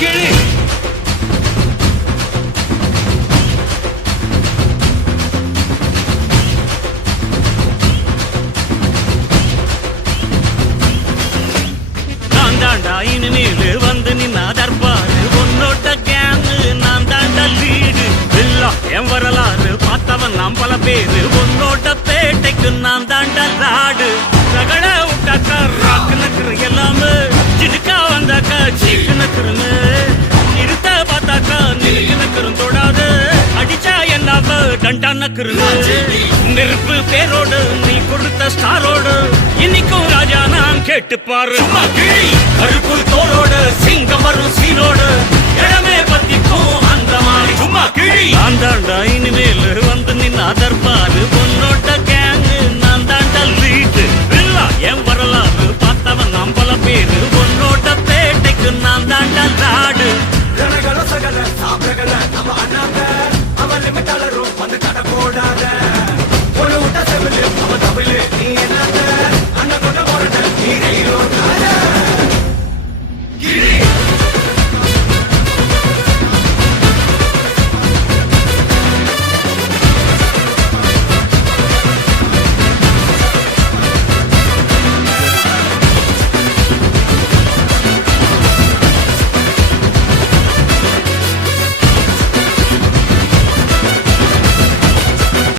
கிளி நான் தாண்டா இனிமேலு வந்து நின்னா தர்பாரு உன்னோட கேங்கு நான் தாண்டா லீடு இல்லா என் வரலாறு பார்த்தவன் நாம் பல பேரு உன்னோட பேட்டைக்கு நான் தாண்டா லாடு ரகட விட்டாக்கா ராக்கு நக்குற எல்லாமே சிடுக்கா வந்தாக்கா சீக்கு நக்குருன்னு நிறுத்த பார்த்தாக்கா நிறுக்கு நக்குறும் தொடாது அடிச்சா என்னாவ டண்டா நக்குருன்னு நெருப்பு பேரோடு நீ கொடுத்த ஸ்டாரோடு இன்னைக்கும் ராஜா நான் கேட்டு பாரு